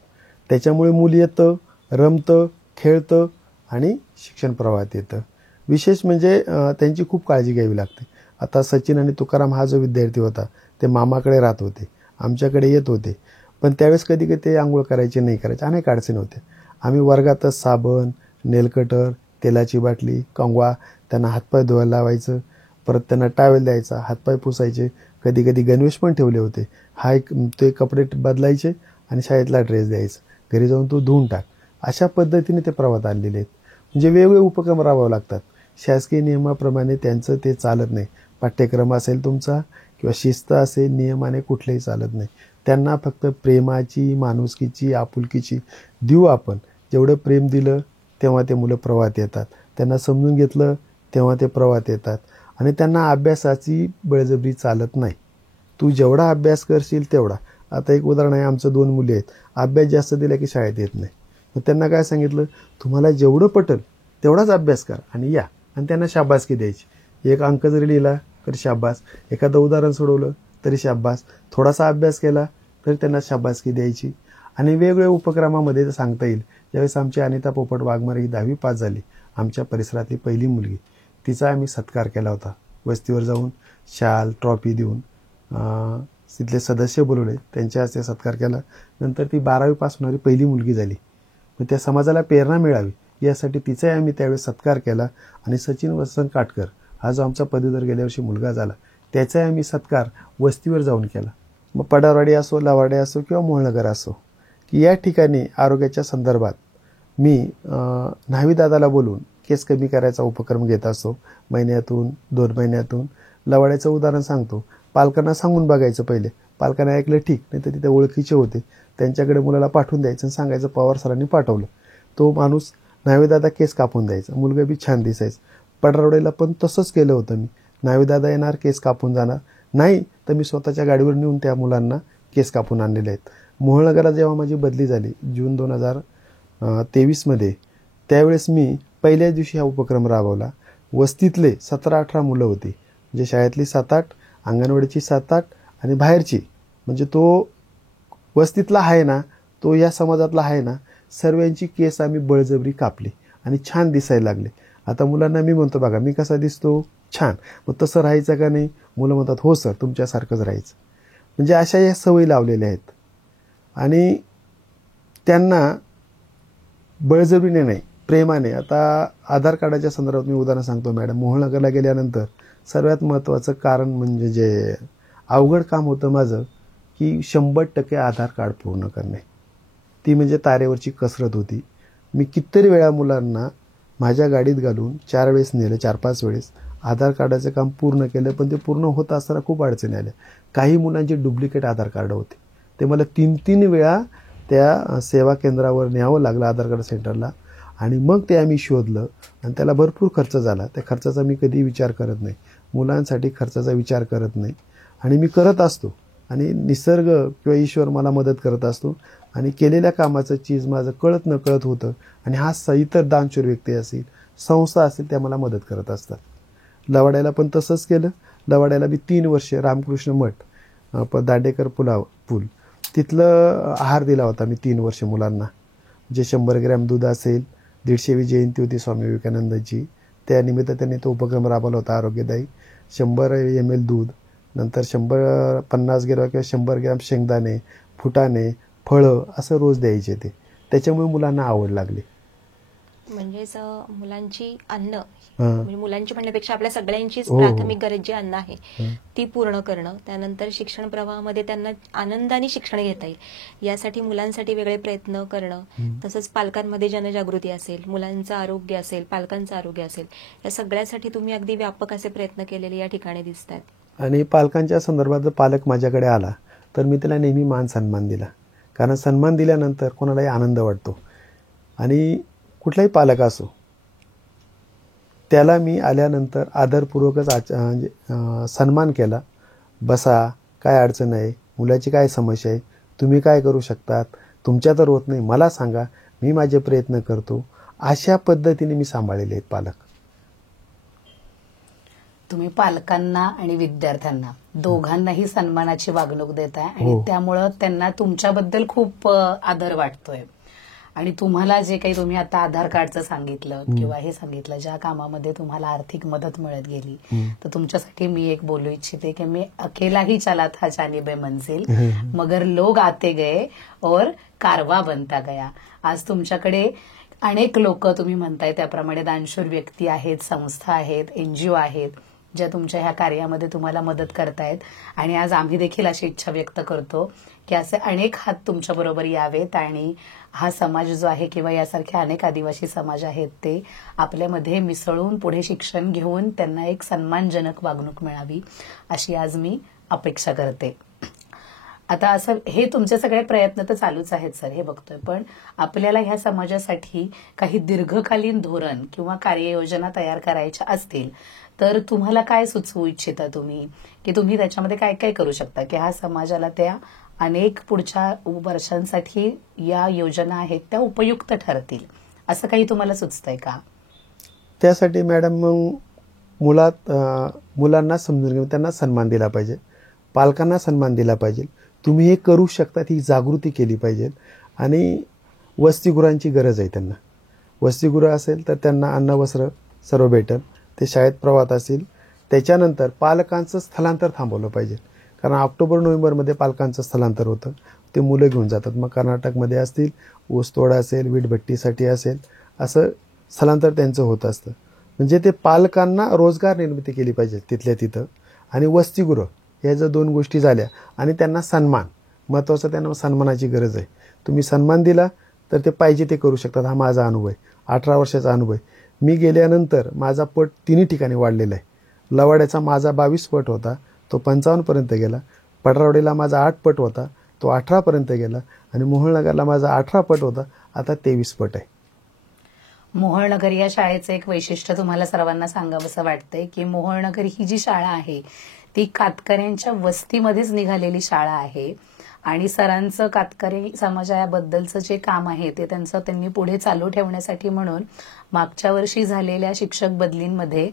त्याच्यामुळे मूल येतं, रमतं, खेळतं आणि शिक्षण प्रवाहात येतं. विशेष म्हणजे त्यांची खूप काळजी घ्यावी लागते. आता सचिन आणि तुकाराम हा जो विद्यार्थी होता, ते मामाकडे राहत होते, आमच्याकडे येत होते. पण त्यावेळेस कधी कधी ते आंघोळ करायचे, नाही करायचे, अनेक अडचणी होत्या. आम्ही वर्गातच साबण, नेलकटर, तेलाची बाटली, कंगवा त्यांना हातपाय धुवायला लावायचं. परत त्यांना टावेल द्यायचा, हातपाय पुसायचे. कधी कधी गणवेश पण ठेवले होते. ते कपडे बदलायचे आणि शाळेतला ड्रेस द्यायचा, घरी जाऊन तो धुवून टाक. अशा पद्धतीने ते प्रवाहात आणलेले आहेत. म्हणजे वेगवेगळे उपक्रम राबवावे लागतात. शासकीय नियमाप्रमाणे त्यांचं ते चालत नाही. पाठ्यक्रम असेल तुमचा किंवा शिस्त असेल, नियमाने कुठलेही चालत नाही. त्यांना फक्त प्रेमाची, माणुसकीची, आपुलकीची देऊ आपण. जेवढं प्रेम दिलं तेव्हा ते मुलं प्रवाहात येतात. त्यांना समजून घेतलं तेव्हा ते प्रवाहात येतात. आणि त्यांना अभ्यासाची बळजबरी चालत नाही. तू जेवढा अभ्यास करशील तेवढा. आता एक उदाहरण आहे, आमचं 2 मुली आहेत, अभ्यास जास्त दिला की शाळेत येत नाही. मग त्यांना काय सांगितलं, तुम्हाला जेवढं पटेल तेवढाच अभ्यास कर आणि या. आणि त्यांना शाबासकी द्यायची. एक अंक जरी लिहिला तरी शाबास, एखादं उदाहरण सोडवलं तरी शाबास, थोडासा अभ्यास केला तरी त्यांना शाबासकी द्यायची. आणि वेगवेगळ्या उपक्रमामध्ये सांगता येईल. ज्यावेळेस आमची अनिता पोपट वाघमारे ही 10वी पास झाली, आमच्या परिसरातली पहिली मुलगी, तिचा आम्ही सत्कार केला होता. वस्तीवर जाऊन शाल, ट्रॉफी देऊन तिथले सदस्य बोलवले, त्यांच्या हस्ते सत्कार केला. नंतर ती 12वी पास होणारी पहिली मुलगी झाली. मग त्या समाजाला प्रेरणा मिळावी यासाठी तिचाही आम्ही त्यावेळेस सत्कार केला. आणि सचिन वसंत काटकर हा जो आमचा पदवीधर गेल्या वर्षी मुलगा झाला, त्याचाही आम्ही सत्कार वस्तीवर जाऊन केला. मग पडारवाडी असो, लावाडे असो किंवा मोहळनगर असो, की या ठिकाणी आरोग्याच्या संदर्भात मी न्हावी दादाला बोलून केस कमी करायचा उपक्रम घेत असतो. महिन्यातून 2 महिन्यातून. लवाड्याचं उदाहरण सांगतो. पालकांना सांगून बघायचं पहिले. पालकांना ऐकलं ठीक, नाही तर तिथे ओळखीचे होते, त्यांच्याकडे मुलाला पाठवून द्यायचं आणि सांगायचं पवार सरांनी पाठवलं. तो माणूस न्हावीदादा केस कापून द्यायचा, मुलगा बी छान दिसायचं. पडरावड्याला पण तसंच केलं होतं मी. न्हावीदादा येणार, केस कापून जाणार, नाही तर मी स्वतःच्या गाडीवर नेऊन त्या मुलांना केस कापून आणलेले आहेत. मोहळनगरला जेव्हा माझी बदली झाली जून 2023मध्ये, त्यावेळेस मी पहिल्याच दिवशी हा उपक्रम राबवला. वस्तीतले 17-18 मुलं होती, म्हणजे शाळेतली 7-8, अंगणवाडीची 7-8 आणि बाहेरची, म्हणजे तो वस्तीतला आहे ना, तो या समाजातला आहे ना, सर्वांची केस आम्ही बळजबरी कापली आणि छान दिसायला लागले. आता मुलांना मी म्हणतो बघा मी कसा दिसतो, छान, मग तसं राहायचं का नाही? मुलं म्हणतात हो सर, तुमच्यासारखंच राहायचं. म्हणजे अशा या सवयी लावलेल्या आहेत. आणि त्यांना बळजबरीने नाही, प्रेमाने. आता आधार कार्डाच्या संदर्भात मी उदाहरण सांगतो मॅडम. मोहननगरला गेल्यानंतर सर्वात महत्त्वाचं कारण म्हणजे जे अवघड काम होतं माझं, की 100% आधार कार्ड पूर्ण करणे. ती म्हणजे तारेवरची कसरत होती. मी कितीतरी वेळा मुलांना माझ्या गाडीत घालून 4 वेळेस नेलं, 4-5 वेळेस आधार कार्डाचं काम पूर्ण केलं. पण ते पूर्ण होत असताना खूप अडचणी आल्या. काही मुलांचे डुप्लिकेट आधार कार्ड होते. ते मला 3-3 वेळा त्या सेवा केंद्रावर न्यावं लागलं, आधार कार्ड सेंटरला. आणि मग ते आम्ही शोधलं आणि त्याला भरपूर खर्च झाला. त्या खर्चाचा मी कधी विचार करत नाही. मुलांसाठी खर्चाचा विचार करत नाही. आणि मी करत असतो आणि निसर्ग किंवा ईश्वर मला मदत करत असतो. आणि केलेल्या कामाचं चीज माझं कळत न कळत होतं. आणि हा इतर दानशूर व्यक्ती असेल, संस्था असेल, त्या मला मदत करत असतात. लवाड्याला पण तसंच केलं. लवाड्याला मी 3 वर्ष रामकृष्ण मठ, दांडेकर पूल तिथलं आहार दिला होता मी 3 वर्ष मुलांना. जे 100 ग्रॅम दूध असेल, 150वी जयंती होती स्वामी विवेकानंदांची, त्यानिमित्त त्यांनी तो उपक्रम राबवला होता आरोग्यदायी. 100 ml दूध, नंतर 50 ग्रॅम किंवा 100 ग्रॅम शेंगदाणे, फुटाणे, फळं असं रोज द्यायचे ते. त्याच्यामुळे मुलांना आवड लागली. म्हणजेच मुलांची अन्न हां. म्हणजे मुलांची म्हणण्यापेक्षा आपल्या सगळ्यांचीच हो. प्राथमिक गरज जी अन्न आहे हं. ती पूर्ण करणं, त्यानंतर शिक्षण प्रवाहामध्ये त्यांना आनंदाने शिक्षण घेता येईल यासाठी मुलांसाठी वेगळे प्रयत्न करणं, तसंच पालकांमध्ये जनजागृती असेल, मुलांचं आरोग्य असेल, पालकांचं आरोग्य असेल, या सगळ्यासाठी तुम्ही अगदी व्यापक असे प्रयत्न केलेले या ठिकाणी दिसत आहेत. आणि पालकांच्या संदर्भात जर पालक माझ्याकडे आला तर मी त्याला नेहमी मान सन्मान दिला. कारण सन्मान दिल्यानंतर कोणालाही आनंद वाटतो. आणि कुठलाही पालक असो, त्याला मी आल्यानंतर आदरपूर्वकच सन्मान केला. बसा, काय अडचण आहे, मुलाची काय समस्या आहे, तुम्ही काय करू शकतात, तुमच्या तर होत नाही, मला सांगा, मी माझे प्रयत्न करतो. अशा पद्धतीने मी सांभाळलेले आहेत पालक. तुम्ही पालकांना आणि विद्यार्थ्यांना दोघांनाही सन्मानाची वागणूक देताय आणि हो. त्यामुळं त्यांना तुमच्याबद्दल खूप आदर वाटतोय. आणि तुम्हाला जे काही तुम्ही आता आधार कार्डचं सांगितलं किंवा हे सांगितलं, ज्या कामामध्ये तुम्हाला आर्थिक मदत मिळत गेली, तर तुमच्यासाठी मी एक बोलू इच्छिते की मी अकेला ही चला था जानिबे मंजिल, मगर लोग आते गए और कारवा बनता गया. आज तुमच्याकडे अनेक लोक, तुम्ही म्हणताय त्याप्रमाणे दानशूर व्यक्ती आहेत, संस्था आहेत, NGO आहेत, ज्या तुमच्या ह्या कार्यामध्ये तुम्हाला मदत करतायत. आणि आज आम्ही देखील अशी इच्छा व्यक्त करतो की असे अनेक हात तुमच्याबरोबर यावेत आणि हा समाज जो आहे किंवा यासारखे अनेक आदिवासी समाज आहेत ते आपल्यामध्ये मिसळून पुढे शिक्षण घेऊन त्यांना एक सन्मानजनक वागणूक मिळावी, अशी आज मी अपेक्षा करते. आता असं हे तुमचे सगळे प्रयत्न तर चालूच आहेत सर, हे बघतोय, पण आपल्याला ह्या समाजासाठी काही दीर्घकालीन धोरण किंवा कार्ययोजना तयार करायच्या असतील तर तुम्हाला काय सुचवू इच्छिता तुम्ही, की तुम्ही त्याच्यामध्ये काय काय करू शकता की हा समाजाला त्या अनेक पुढच्या वर्षांसाठी या योजना आहेत त्या उपयुक्त ठरतील, असं काही तुम्हाला सुचतंय का? त्यासाठी मॅडम मग मुलांना समजून घेऊन त्यांना सन्मान दिला पाहिजे, पालकांना सन्मान दिला पाहिजे. तुम्ही हे करू शकता ही जागृती केली पाहिजे. आणि वसतिगृहांची गरज आहे त्यांना. वसतिगृह असेल तर त्यांना अन्न वस्त्र सर्व भेटेल. ते शाळेत प्रवाहात असतील. त्याच्यानंतर पालकांचं स्थलांतर थांबवलं पाहिजे. कारण ऑक्टोबर-नोव्हेंबरमध्ये पालकांचं स्थलांतर होतं, ते मुलं घेऊन जातात. मग कर्नाटकमध्ये असतील, ऊसतोड असेल, वीटभट्टीसाठी असेल, असं स्थलांतर त्यांचं होत असतं. म्हणजे ते पालकांना रोजगार निर्मिती केली पाहिजे तिथल्या तिथं. आणि वसतिगृह या जर 2 गोष्टी झाल्या आणि त्यांना सन्मान, महत्त्वाचं त्यांना सन्मानाची गरज आहे. तुम्ही सन्मान दिला तर ते पाहिजे ते करू शकतात. हा माझा अनुभव आहे, 18 वर्षाचा अनुभव आहे. मी गेल्यानंतर माझा पट 3 ठिकाणी वाढलेला आहे. लवाड्याचा माझा 22 पट होता, तो 55 पर्यंत गेला. पडरावडीला माझा 8 पट होता, तो 18 पर्यंत गेला. आणि मोहोळनगरला माझा 18 पट होता, आता 23 पट आहे. मोहोळनगर या शाळेचं एक वैशिष्ट्य तुम्हाला सर्वांना सांगावंसं वाटतंय की मोहोळनगर ही जी शाळा आहे ती कातकऱ्यांच्या वस्तीमध्येच निघालेली शाळा आहे. आणि सरांचं कातकरी समाजाबद्दलचं जे काम आहे ते त्यांनी पुढे चालू ठेवण्यासाठी म्हणून मागच्या वर्षी झालेल्या शिक्षक बदलींमध्ये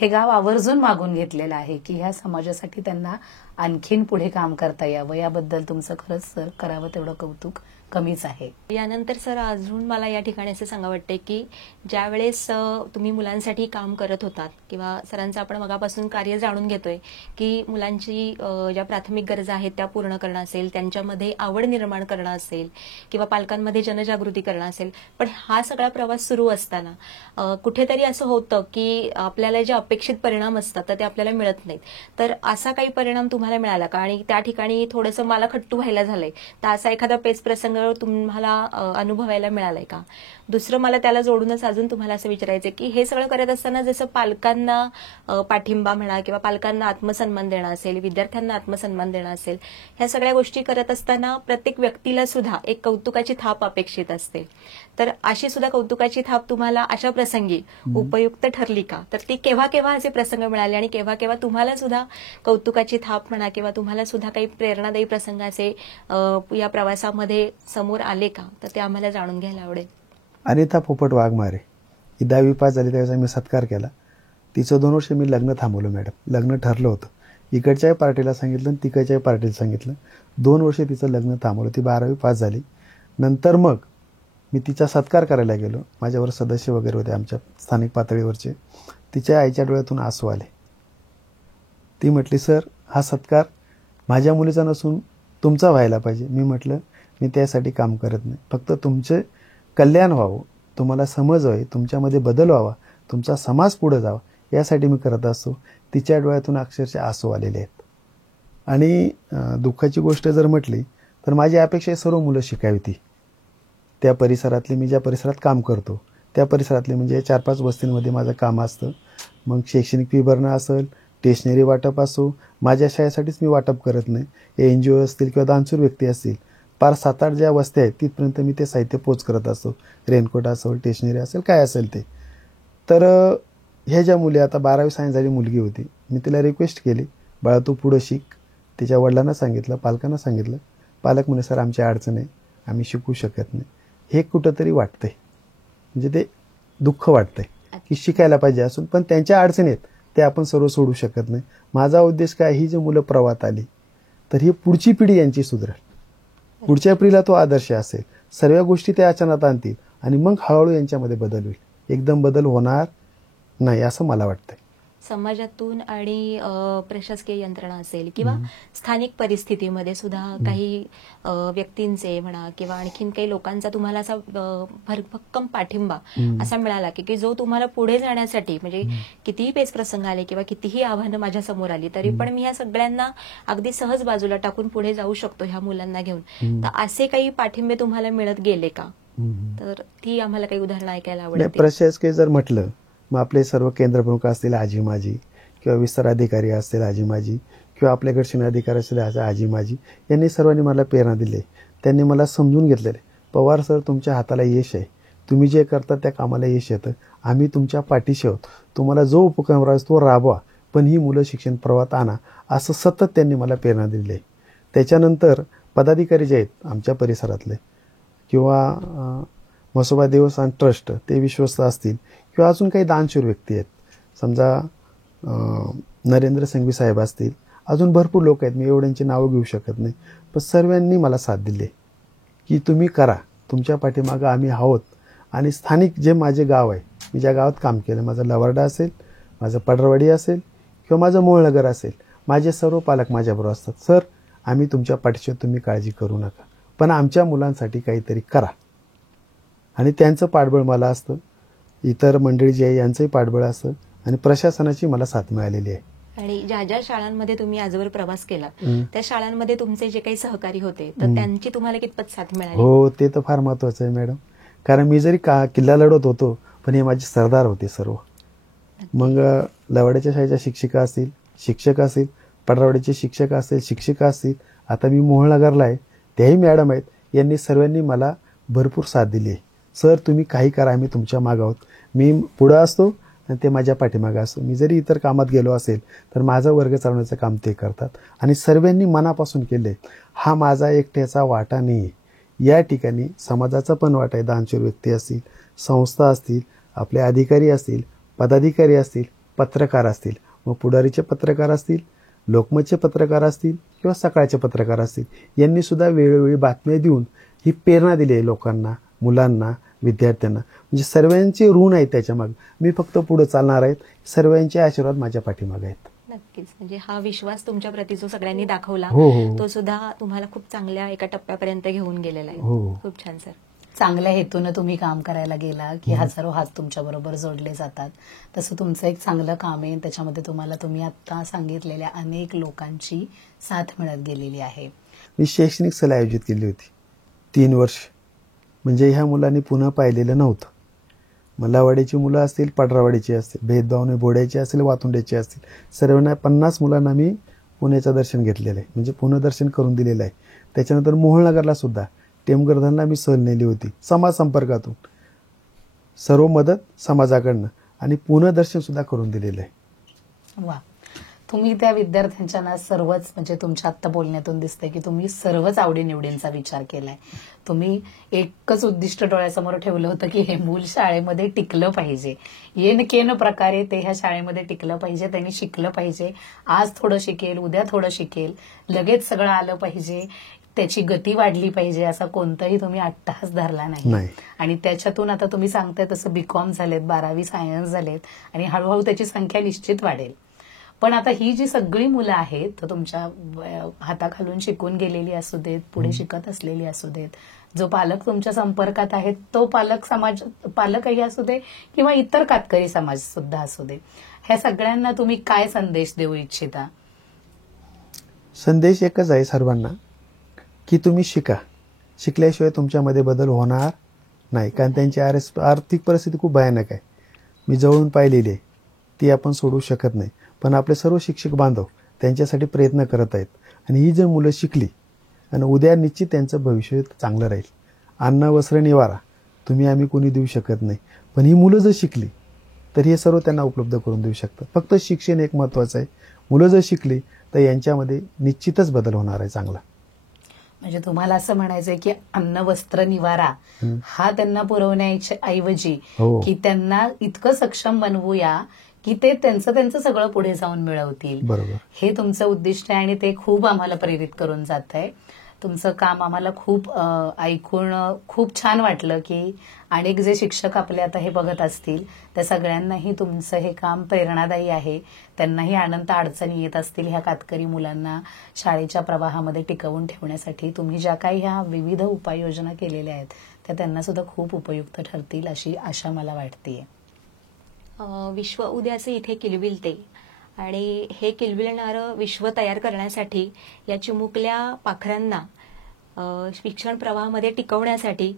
हे गाव आवर्जून मागून घेतलेलं आहे की ह्या समाजासाठी त्यांना आणखीन पुढे काम करता यावं. याबद्दल तुमचं खरंच सर करावं तेवढं कौतुक. कमीच आहे. यानंतर सर अजून मला या ठिकाणी असं सांगा वाटतंय की ज्या वेळेस तुम्ही मुलांसाठी काम करत होतात किंवा सरांचं आपण मगापासून कार्य जाणून घेतोय की मुलांची ज्या प्राथमिक गरजा आहेत त्या पूर्ण करणं असेल, त्यांच्यामध्ये आवड निर्माण करणं असेल किंवा पालकांमध्ये जनजागृती करणं असेल, पण हा सगळा प्रवास सुरू असताना कुठेतरी असं होतं की आपल्याला जे अपेक्षित परिणाम असतात तर ते आपल्याला मिळत नाहीत. तर असा काही परिणाम तुम्हाला मिळाला का? आणि त्या ठिकाणी थोडंसं मला खट्टू व्हायला झालंय, तर असा एखादा पेच प्रसंग तुम्हाला अनुभवायला मिळालाय का? दुसरं मला त्याला जोडूनच अजून तुम्हाला असं विचारायचं की हे सगळं करत असताना जसं पालकांना पाठिंबा म्हणा किंवा पालकांना आत्मसन्मान देणं असेल, विद्यार्थ्यांना आत्मसन्मान देणं असेल, ह्या सगळ्या गोष्टी करत असताना प्रत्येक व्यक्तीला सुद्धा एक कौतुकाची थाप अपेक्षित असते. तर अशी सुद्धा कौतुकाची थाप तुम्हाला अशा प्रसंगी उपयुक्त ठरली का? तर ती केव्हा केव्हा असे प्रसंग मिळाले आणि केव्हा केव्हा तुम्हाला सुद्धा कौतुकाची थाप म्हणा किंवा तुम्हाला सुद्धा काही प्रेरणादायी प्रसंग असे या प्रवासामध्ये समोर आले का? तर ते आम्हाला जाणून घ्यायला आवडेल. अनिता पोपट वाघमारे ही 10वी पास झाली त्यावेळेस आम्ही सत्कार केला. तिचं 2 वर्ष मी लग्न थांबवलं मॅडम. लग्न ठरलं होतं, इकडच्याही पार्टीला सांगितलं आणि तिकडच्याही पार्टीला सांगितलं. 2 वर्ष तिचं लग्न थांबवलं. ती 12वी पास झाली. नंतर मग मी तिचा सत्कार करायला गेलो. माझ्यावर सदस्य वगैरे होते आमच्या स्थानिक पातळीवरचे. तिच्या आईच्या डोळ्यातून आसू आले. ती म्हटली, सर हा सत्कार माझ्या मुलीचा नसून तुमचा व्हायला पाहिजे. मी म्हटलं मी त्यासाठी काम करत नाही, फक्त तुमचे कल्याण व्हावं, तुम्हाला समज व्हावी, तुमच्यामध्ये बदल व्हावा, तुमचा समाज पुढे जावा यासाठी मी करत असतो. तिच्या डोळ्यातून अक्षरशः आसू आलेले आहेत. आणि दुःखाची गोष्ट जर म्हटली तर माझी अपेक्षा सर्व मुलं शिकावी ती त्या परिसरातली. मी ज्या परिसरात काम करतो त्या परिसरातली म्हणजे 4-5 वस्तींमध्ये माझं काम असतं. मग शैक्षणिक फी भरणं असेल, स्टेशनरी वाटप असो, माझ्या शाळेसाठीच मी वाटप करत नाही. NGO असतील किंवा दानशूर व्यक्ती असतील, पार 7-8 ज्या वस्त्या आहेत तिथपर्यंत मी ते साहित्य पोच करत असतो. रेनकोट असेल, स्टेशनरी असेल, काय असेल ते. तर ह्या ज्या मुली, आता 12वी सायन्स झाली मुलगी होती, मी तिला रिक्वेस्ट केली, बाळा तू पुढं शिक. तिच्या वडिलांना सांगितलं, पालकांना सांगितलं. पालक म्हणे सर आमची अडचण आहे, आम्ही शिकू शकत नाही. हे कुठंतरी वाटतंय, म्हणजे ते दुःख वाटतंय की शिकायला पाहिजे असून पण त्यांच्या अडचणी आहेत ते आपण सर्व सोडू शकत नाही. माझा उद्देश काय, ही जी मुलं प्रवाहात आली तर ही पुढची पिढी यांची सुधरेल, पुढच्या पिढीला तो आदर्श असेल. सर्व गोष्टी ते अचानक आणतील आणि मग हळूहळू यांच्यामध्ये बदल होईल. एकदम बदल होणार नाही असं मला वाटतंय. समाजातून आणि प्रशासकीय यंत्रणा असेल किंवा स्थानिक परिस्थितीमध्ये सुद्धा काही व्यक्तींचे म्हणा किंवा आणखीन काही लोकांचा तुम्हाला असा भरभक्कम पाठिंबा असा मिळाला की जो तुम्हाला पुढे जाण्यासाठी, म्हणजे कितीही पेच प्रसंग आले किंवा कितीही आव्हानं माझ्या समोर आली तरी पण मी ह्या सगळ्यांना अगदी सहज बाजूला टाकून पुढे जाऊ शकतो ह्या मुलांना घेऊन, तर असे काही पाठिंबे तुम्हाला मिळत गेले का? तर ती आम्हाला काही उदाहरणं ऐकायला आवडेल. प्रशासकीय जर म्हटलं मग आपले सर्व केंद्रप्रमुख असतील आजी माजी किंवा विस्तार अधिकारी असतील आजी माजी किंवा आपल्या गडचिरोली अधिकारी असतील आजी माजी, यांनी सर्वांनी मला प्रेरणा दिली. त्यांनी मला समजून घेतलेले, पवार सर तुमच्या हाताला यश आहे, तुम्ही जे करता त्या कामाला यश येतं, आम्ही तुमच्या पाठीशी आहोत, तुम्हाला जो उपक्रम राहायचा तो राबवा, पण ही मुलं शिक्षण प्रवाहात आणा, असं सतत त्यांनी मला प्रेरणा दिली आहे. त्याच्यानंतर पदाधिकारी जे आहेत आमच्या परिसरातले किंवा म्हसोबा देवस्थान ट्रस्ट ते विश्वस्त असतील किंवा अजून काही दानशूर व्यक्ती आहेत, समजा नरेंद्र संघवी साहेब असतील, अजून भरपूर लोक आहेत, मी एवढ्यांची नावं घेऊ शकत नाही, पण सर्वांनी मला साथ दिली की तुम्ही करा, तुमच्या पाठीमागं आम्ही आहोत. आणि स्थानिक जे माझे गाव आहे, मी ज्या गावात काम केलं, माझं लवारडा असेल, माझं पडरवाडी असेल किंवा माझं मोहळनगर असेल, माझे सर्व पालक माझ्याबरोबर असतात. सर आम्ही तुमच्या पाठीशी, तुम्ही काळजी करू नका, पण आमच्या मुलांसाठी काहीतरी करा. आणि त्यांचं पाठबळ मला असतं, इतर मंडळी जी आहे यांचंही पाठबळ असतं आणि प्रशासनाची मला साथ मिळालेली आहे. आणि ज्या ज्या शाळांमध्ये तुम्ही आजवर प्रवास केला त्या शाळांमध्ये तुमचे जे काही सहकारी होते तर त्यांची तुम्हाला कितपत साथ मिळाली? हो, ते तर फार महत्वाचं आहे मॅडम, कारण मी जरी किल्ला लढवत होतो पण हे माझे सरदार होते सर्व. मग लवाड्याच्या शाळेच्या शिक्षिका असतील, शिक्षक असतील, पडरावाडीचे शिक्षक असतील, शिक्षिका असतील, आता मी मोहळनगरला आहे त्याही मॅडम आहेत, यांनी सर्वांनी मला भरपूर साथ दिली आहे. सर तुम्ही काही करा, आम्ही तुमच्या मागं आहोत. मी पुढं असतो आणि ते माझ्या पाठीमागं असतो. मी जरी इतर कामात गेलो असेल तर माझं वर्ग चालवण्याचं काम ते करतात आणि सर्वांनी मनापासून केले. हा माझा एकट्याचा वाटा नाही आहे, या ठिकाणी समाजाचा पण वाटा आहे. दानशूर व्यक्ती असतील, संस्था असतील, आपले अधिकारी असतील, पदाधिकारी असतील, पत्रकार असतील, मग पुढारीचे पत्रकार असतील, लोकमतचे पत्रकार असतील किंवा सकाळचे पत्रकार असतील, यांनी सुद्धा वेळोवेळी बातम्या देऊन ही प्रेरणा दिली आहे लोकांना, मुलांना, विद्यार्थ्यांना. म्हणजे सर्वांचे ऋण आहे त्याच्यामागे. मी फक्त पुढे चालणार आहेत, सर्वांचे आशीर्वाद माझ्या पाठीमागे आहेत. नक्कीच. म्हणजे हा विश्वास तुमच्या प्रती जो सगळ्यांनी दाखवला हो हो तो सुद्धा तुम्हाला खूप चांगल्या एका टप्प्यापर्यंत घेऊन गेलेला आहे. हो. खूप छान सर. चांगल्या हेतूनं तुम्ही काम करायला गेला की हजारो हात तुमच्या बरोबर जोडले जातात. तसं तुमचं एक चांगलं काम आहे. त्याच्यामध्ये तुम्ही आता सांगितलेल्या अनेक लोकांची साथ मिळत गेलेली आहे. मी शैक्षणिक सहल आयोजित केली होती 3 वर्ष. म्हणजे ह्या मुलांनी पुन्हा पाहिलेलं नव्हतं. मल्लावाडीची मुलं असतील, पडरावाडीची असतील, भेदभावने बोड्याची असतील, वातुंड्याची असतील, सर्वांना 50 मुलांना मी पुण्याचं दर्शन घेतलेलं आहे. म्हणजे पुणे दर्शन करून दिलेलं आहे. त्याच्यानंतर मोहोळनगरला सुद्धा टेमगर्धनला मी सहल नेली होती समाज संपर्कातून. सर्व मदत समाजाकडनं आणि पुणे दर्शन सुद्धा करून दिलेलं आहे. वा. तुम्ही त्या विद्यार्थ्यांच्या ना सर्वच म्हणजे तुमच्या आत्ता बोलण्यातून दिसतंय की तुम्ही सर्वच आवडीनिवडींचा विचार केलाय. तुम्ही एकच उद्दिष्ट डोळ्यासमोर ठेवलं होतं की हे मूल शाळेमध्ये टिकलं पाहिजे. येन प्रकारे ते ह्या शाळेमध्ये टिकलं पाहिजे, त्यांनी शिकलं पाहिजे. आज थोडं शिकेल, उद्या थोडं शिकेल, लगेच सगळं आलं पाहिजे, त्याची गती वाढली पाहिजे, असा कोणताही तुम्ही अट्टहास धरला नाही. आणि त्याच्यातून आता तुम्ही सांगताय तसं बीकॉम झालेत, 12वी सायन्स झालेत आणि हळूहळू त्याची संख्या निश्चित वाढेल. पण आता ही जी सगळी मुलं आहेत तर तुमच्या हाताखालून शिकून गेलेली असू देत, पुढे शिकत असलेली असू देत, जो पालक तुमच्या संपर्कात आहेत तो पालकही असू दे किंवा इतर कातकरी समाज सुद्धा असू दे, ह्या सगळ्यांना तुम्ही काय संदेश देऊ इच्छिता? संदेश एकच आहे सर्वांना की तुम्ही शिका. शिकल्याशिवाय तुमच्यामध्ये बदल होणार नाही. कारण त्यांची आर्थिक परिस्थिती खूप भयानक आहे. मी जवळून पाहिलेली आहे. ती आपण सोडू शकत नाही. पण आपले सर्व शिक्षक बांधव त्यांच्यासाठी प्रयत्न करत आहेत. आणि ही जर मुलं शिकली आणि उद्या निश्चित त्यांचं भविष्य चांगलं राहील. अन्न, वस्त्र, निवारा आम्ही कोणी देऊ शकत नाही. पण ही मुलं जर शिकली तर हे सर्व त्यांना उपलब्ध करून देऊ शकतात. फक्त शिक्षण एक महत्त्वाचं आहे. मुलं जर शिकली तर यांच्यामध्ये निश्चितच बदल होणार आहे चांगला. म्हणजे तुम्हाला असं म्हणायचंय की अन्न, वस्त्र, निवारा हा त्यांना पुरवण्याच्या ऐवजी की त्यांना इतकं सक्षम बनवूया की ते त्यांचं सगळं पुढे जाऊन मिळवतील. बरोबर. हे तुमचं उद्दिष्ट आहे आणि ते खूप आम्हाला प्रेरित करून जात आहे. तुमचं काम आम्हाला खूप ऐकून खूप छान वाटलं की अनेक जे शिक्षक आपले आता हे बघत असतील त्या सगळ्यांनाही तुमचं हे काम प्रेरणादायी आहे. त्यांनाही अनंत अडचणी येत असतील ह्या कातकरी मुलांना शाळेच्या प्रवाहामध्ये टिकवून ठेवण्यासाठी. तुम्ही ज्या काही ह्या विविध उपाययोजना केलेल्या आहेत त्या त्यांना सुद्धा खूप उपयुक्त ठरतील अशी आशा मला वाटतेय. विश्व उद्याचे इथे किलबिलते आणि हे किलबिलणारं विश्व तयार करण्यासाठी या चिमुकल्या पाखरांना शिक्षण प्रवाहामध्ये टिकवण्यासाठी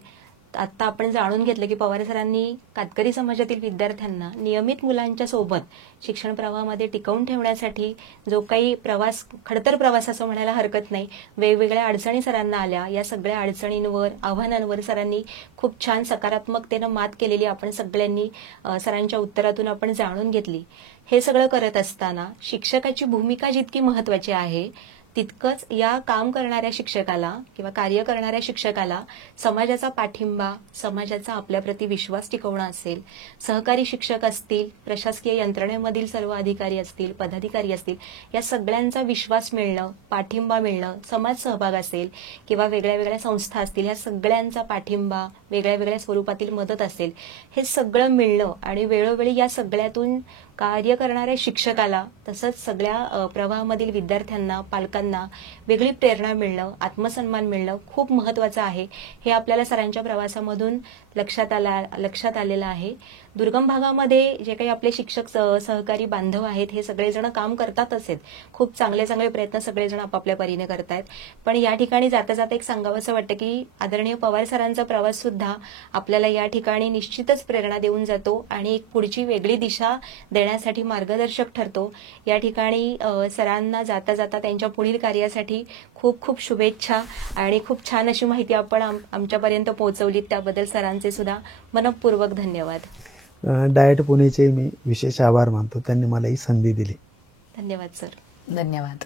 आत्ता आपण जाणून घेतलं की पवार सरांनी कातकरी समाजातील विद्यार्थ्यांना नियमित मुलांच्या सोबत शिक्षण प्रवाहामध्ये टिकवून ठेवण्यासाठी जो काही प्रवास, खडतर प्रवास असं म्हणायला हरकत नाही, वेगवेगळ्या अडचणी सरांना आल्या. या सगळ्या अडचणींवर, आव्हानांवर सरांनी खूप छान सकारात्मकतेनं मात केलेली आपण सगळ्यांनी सरांच्या उत्तरातून आपण जाणून घेतली. हे सगळं करत असताना शिक्षकाची भूमिका जितकी महत्वाची आहे तितकंच या काम करणाऱ्या शिक्षकाला किंवा कार्य करणाऱ्या शिक्षकाला समाजाचा पाठिंबा, समाजाचा आपल्याप्रती विश्वास टिकवणं असेल, सहकारी शिक्षक असतील, प्रशासकीय यंत्रणेमधील सर्व अधिकारी असतील, पदाधिकारी असतील, या सगळ्यांचा विश्वास मिळणं, पाठिंबा मिळणं, समाज सहभाग असेल किंवा वेगळ्या वेगळ्या संस्था असतील, या सगळ्यांचा पाठिंबा, वेगळ्या वेगळ्या स्वरूपातील मदत असेल, हे सगळं मिळणं आणि वेळोवेळी या सगळ्यातून कार्य करणाऱ्या शिक्षकाला तसंच सगळ्या प्रवाहामधील विद्यार्थ्यांना, पालकांना वेगळी प्रेरणा मिळणं, आत्मसन्मान मिळणं खूप महत्वाचं आहे. हे आपल्याला सरांच्या प्रवासामधून लक्षात आलेलं आहे. दुर्गम भागामध्ये जे काही आपले शिक्षक सहकारी बांधव आहेत हे सगळेजण काम करतातच आहेत. खूप चांगले चांगले प्रयत्न सगळेजण आपापल्या परीने करतायत. पण या ठिकाणी जाता जाता एक सांगावंसं वाटतं की आदरणीय पवार सरांचा प्रवास सुद्धा आपल्याला या ठिकाणी निश्चितच प्रेरणा देऊन जातो आणि एक पुढची वेगळी दिशा देण्यासाठी मार्गदर्शक ठरतो. या ठिकाणी सरांना जाता जाता त्यांच्या पुढील कार्यासाठी खूप खूप शुभेच्छा आणि खूप छान अशी माहिती आपण आमच्यापर्यंत पोहोचवली. त्याबद्दल सरांचे सुद्धा मनःपूर्वक धन्यवाद. डायट पुणेचे मी विशेष आभार मानतो. त्यांनी मला ही संधी दिली. धन्यवाद सर. धन्यवाद.